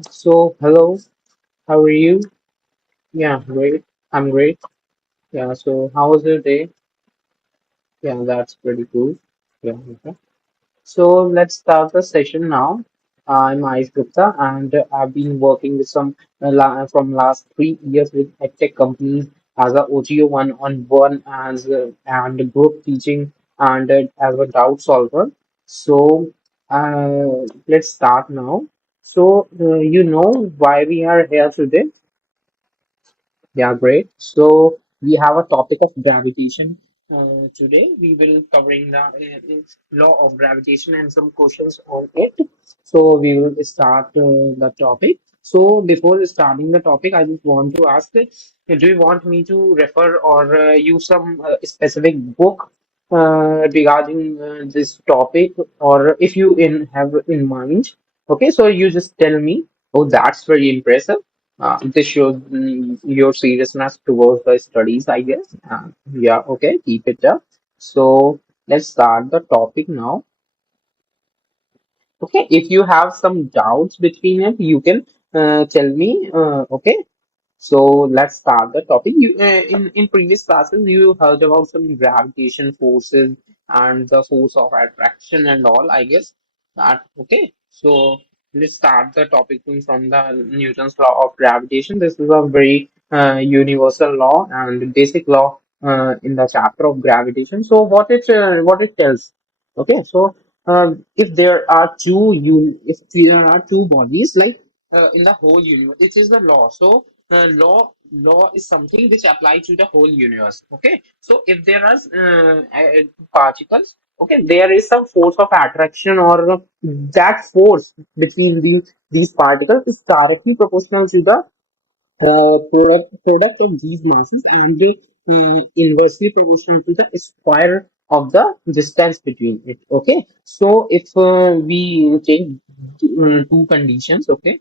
So, hello, how are you? Yeah, great. I'm great. Yeah, so how was your day? Yeah, that's pretty cool. Yeah, okay. So, let's start the session now. I'm Ayush Gupta, and I've been working with from last 3 years with edtech companies as a OGO one-on-one and group teaching and as a doubt solver. So, let's start now. So, you know why we are here today? Yeah, great. So we have a topic of gravitation. Today we will covering the law of gravitation and some questions on it. So we will start the topic. So before starting the topic, I just want to ask, do you want me to refer or use some specific book regarding this topic, or if you in have in mind? Okay, so you just tell me. Oh, that's very impressive. This shows your seriousness towards the studies, I guess. Yeah, okay, keep it up. So let's start the topic now. Okay, if you have some doubts between it, you can tell me. Okay, so let's start the topic. In previous classes, you heard about some gravitation forces and the force of attraction and all. I guess that okay. So let's start the topic from the Newton's law of gravitation. This is a very universal law and basic law in the chapter of gravitation. So what it tells. Okay, so if there are if there are two bodies like in the whole universe, it is the law. So law is something which applies to the whole universe. Okay, so if there are particles, okay, there is some force of attraction, or that force between these particles is directly proportional to the product of these masses, and inversely proportional to the square of the distance between it. Okay, so if we take two conditions, okay,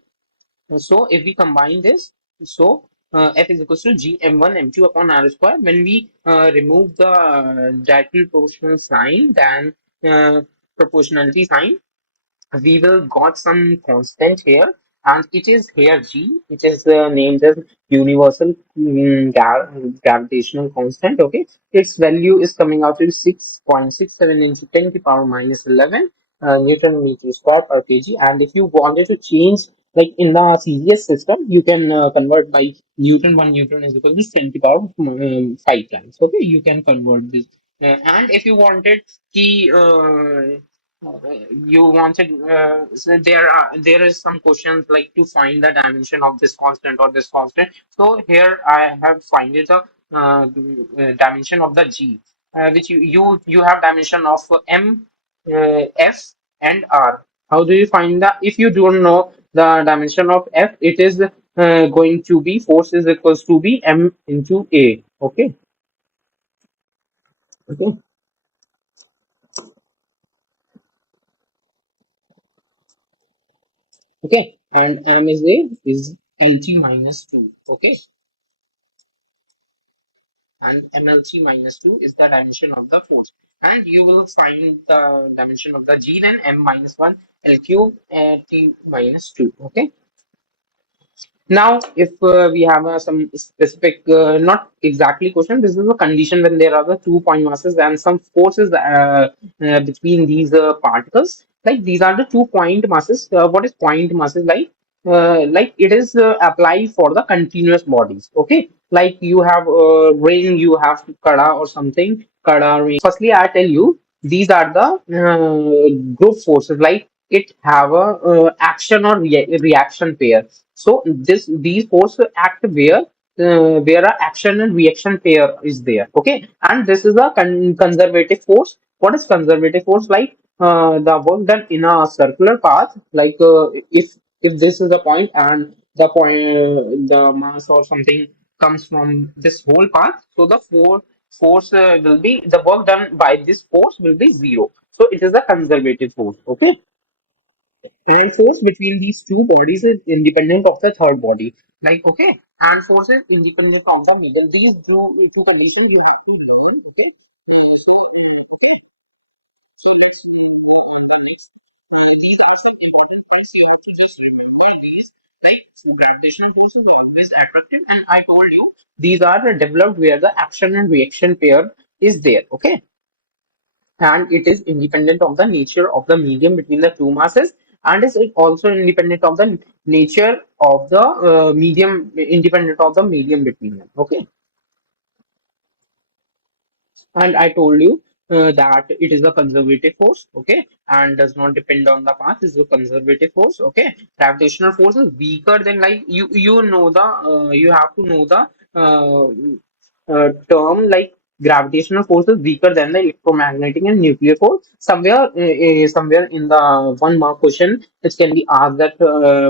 so if we combine this, so F is equals to G M1 M2 upon R square. When we remove the directly proportional sign, then proportionality sign, we will got some constant here, and it is here G. It is named as universal gravitational constant. Okay, its value is coming out to 6.67 into 10 to the power minus 11 Newton meter square per kg. And if you wanted to change, like in the serious system, you can convert by Newton is equal to 10 to the power 5 times. Okay, you can convert this. And if you wanted key you wanted so there is some questions like to find the dimension of this constant or this constant. So here I have find it the dimension of the G, which you have dimension of M, F, and R. How do you find that? If you don't know the dimension of F, it is going to be force is equals to be M into A. Okay. Okay. Okay. And M is A is LT minus 2. Okay. And MLT minus 2 is the dimension of the force. And you will find the dimension of the G, then M minus 1 LQ T minus 2. Okay. Now, if we have some specific, not exactly question, this is a condition when there are the 2 point masses and some forces between these particles. Like these are the 2 point masses. What is point masses like? Like it is applied for the continuous bodies. Okay, like you have ring, you have kada or something. Kada ring. Firstly, I tell you these are the group forces. Like it have a action or reaction pair. So these forces act where a action and reaction pair is there. Okay, and this is a conservative force. What is conservative force like? The work done in a circular path. Like if this is the point and the mass or something comes from this whole path, so the force will be the work done by this force will be zero. So it is a conservative force. Okay, and force between these two bodies is independent of the third body. Like, okay, and force is independent of the middle. These two conditions you have to mind. Okay. gravitational force is always attractive, and I told you these are developed where the action and reaction pair is there. Okay, and it is independent of the nature of the medium between the two masses, and is also independent of the nature of the medium, independent of the medium between them. Okay, and I told you that it is a conservative force, okay, and does not depend on the path. Is a conservative force, okay. Gravitational force is weaker than, like, you know the you have to know the term, like gravitational force is weaker than the electromagnetic and nuclear force. Somewhere in the 1 mark question, it can be asked that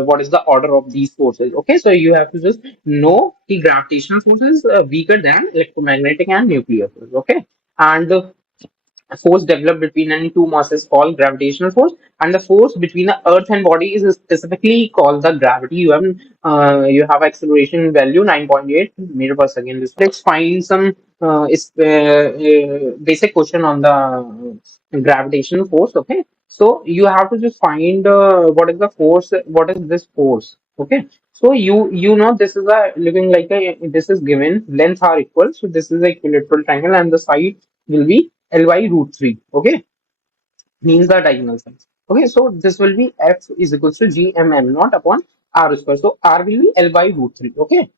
what is the order of these forces. Okay, so you have to just know the gravitational force is weaker than electromagnetic and nuclear force. Okay, and the force developed between any two masses called gravitational force, and the force between the earth and body is specifically called the gravity. You have acceleration value 9.8 meter per second. Let's find some basic question on the gravitational force. Okay, so you have to just find what is the force, what is this force. Okay, so you know this is a looking like a, this is given lengths are equal, so this is a equilateral triangle and the side will be L by root 3. Okay, means the diagonal sides. Okay, so this will be F is equals to G M M naught upon R square. So R will be L by root 3. Okay,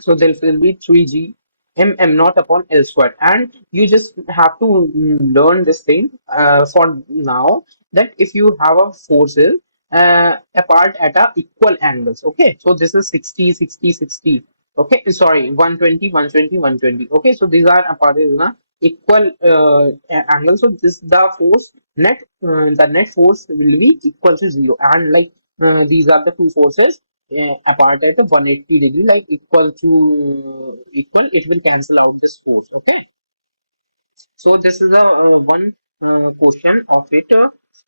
so there will be 3G M naught upon L squared. And you just have to learn this thing for now, that if you have a forces apart at a equal angles. Okay, so this is 60, 60, 60. Okay, sorry, 120, 120, 120. Okay, so these are apart in a equal angle. So this the force the net force will be equal to zero. And like these are the two forces apart at a 180 degree, like equal to equal, it will cancel out this force. Okay, so this is the one question of it.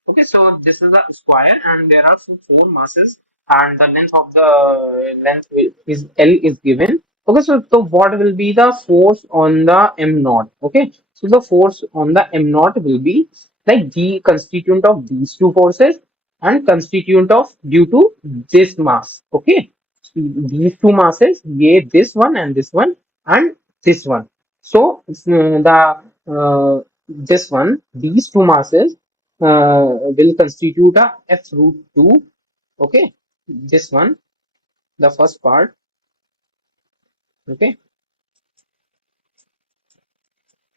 Okay, so this is a square, and there are four masses, and the length of the is L is given. Okay, so what will be the force on the M naught? Okay, so the force on the M naught will be like the constituent of these two forces and constituent of due to this mass. Okay, so these two masses, yeah, this one and this one and this one. So the this one, these two masses will constitute a F root 2. Okay, this one, the first part. Okay,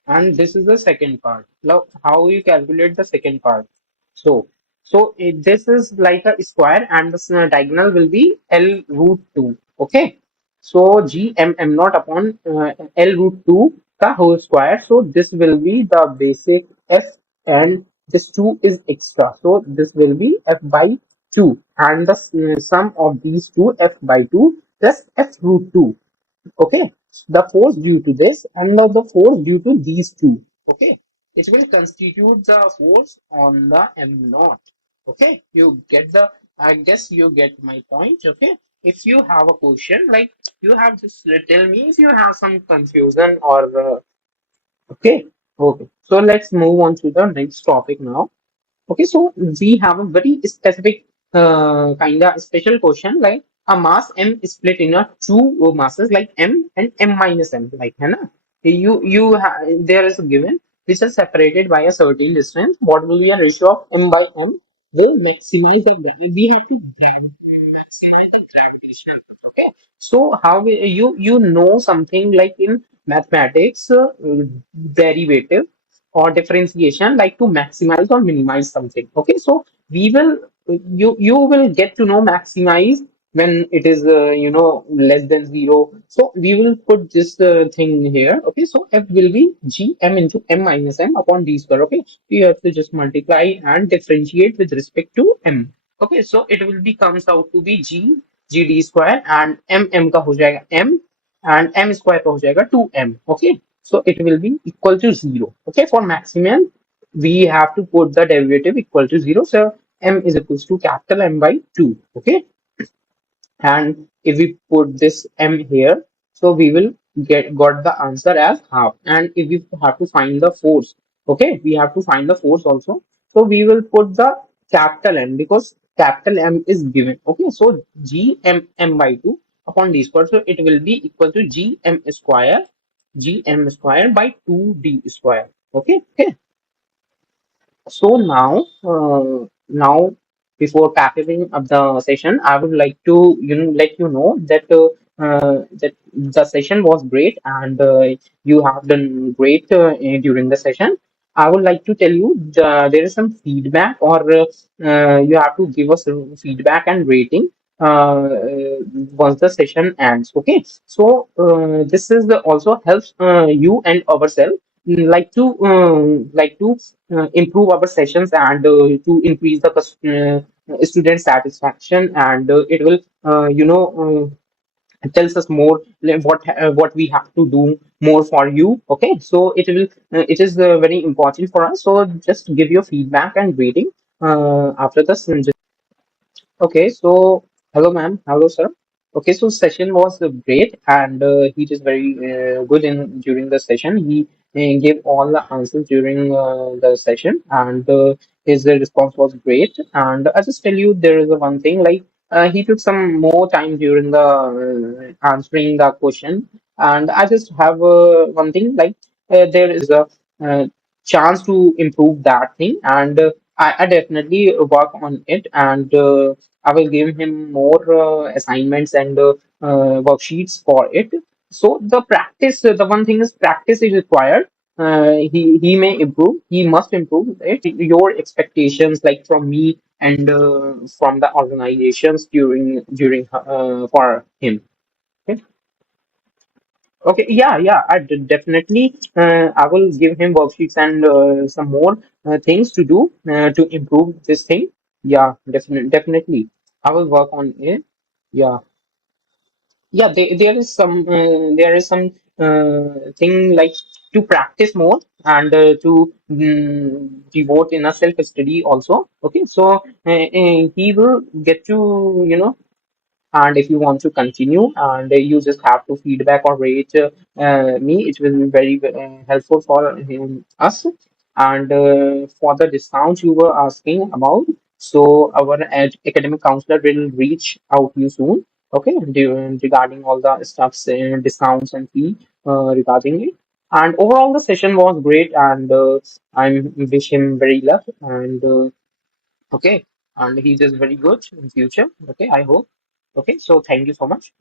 and this is the second part. Now, how you calculate the second part? So, this is like a square, and the diagonal will be L root 2. Okay, so G M M naught upon L root 2 the whole square. So this will be the basic F, and this 2 is extra. So this will be F by 2, and the sum of these two, F by 2 plus F root 2. Okay, the force due to this and now the force due to these two. Okay, it will constitute the force on the M naught. Okay, you get the, I guess you get my point. Okay, if you have a question, like, you have just tell me if you have some confusion or okay. Okay, so let's move on to the next topic now. Okay, so we have a very specific kind of special question, like a mass M is split in a two masses like M and M minus M, like, है ना? There is a given which is separated by a certain distance. What will be a ratio of M by M? Will maximize the we have to maximize the gravitational force. Okay, so how you know something like in mathematics derivative or differentiation, like to maximize or minimize something. Okay, so we will you will get to know maximize when it is less than zero. So we will put this thing here. Okay, so F will be G M into M minus M upon D square. Okay, you have to just multiply and differentiate with respect to M. Okay, so it will be comes out to be G D square, and M का हो जाएगा M, and M square का हो जाएगा 2M. Okay, so it will be equal to 0. Okay, for maximum, we have to put the derivative equal to 0. So M is equals to capital M by 2. Okay, and if we put this M here, so we will got the answer as half. And if we have to find the force, okay, we have to find the force also. So we will put the capital M, because capital M is given. Okay, so G M by 2 upon D square. So it will be equal to G M square by 2D square. Okay, okay. So now before packaging up the session, I would like to let you know that the session was great and you have done great during the session. I would like to tell you there is some feedback or you have to give us feedback and rating once the session ends. Okay, so this is also helps you and ourselves like to improve our sessions and to increase the student satisfaction and it will tells us more what we have to do more for you. Okay, so it is very important for us, so just give your feedback and rating after this. Okay, so hello, ma'am. Hello, sir. Okay, so session was great, and he is very good in during the session. He gave all the answers during the session, and his response was great. And I just tell you, there is a one thing like he took some more time during the answering the question, and I just have one thing like there is a uh, chance to improve that thing, and I definitely work on it, and I will give him more assignments and worksheets for it. So the practice, the one thing is practice is required. He may improve. He must improve it. Your expectations, like from me and from the organizations during for him. Okay. Okay. Yeah. Yeah. Definitely. I will give him worksheets and some more things to do to improve this thing. Yeah. Definitely. I will work on it. Yeah. Yeah, there is some thing like to practice more and to devote in a self study also. Okay, so he will get to and if you want to continue and you just have to feedback or rate me, it will be very helpful for us. And for the discounts you were asking about, so our academic counselor will reach out to you soon. Okay, regarding all the stuffs, discounts and fee regarding it. And overall, the session was great, and I wish him very luck. And okay, and he does very good in future. Okay, I hope. Okay, so thank you so much.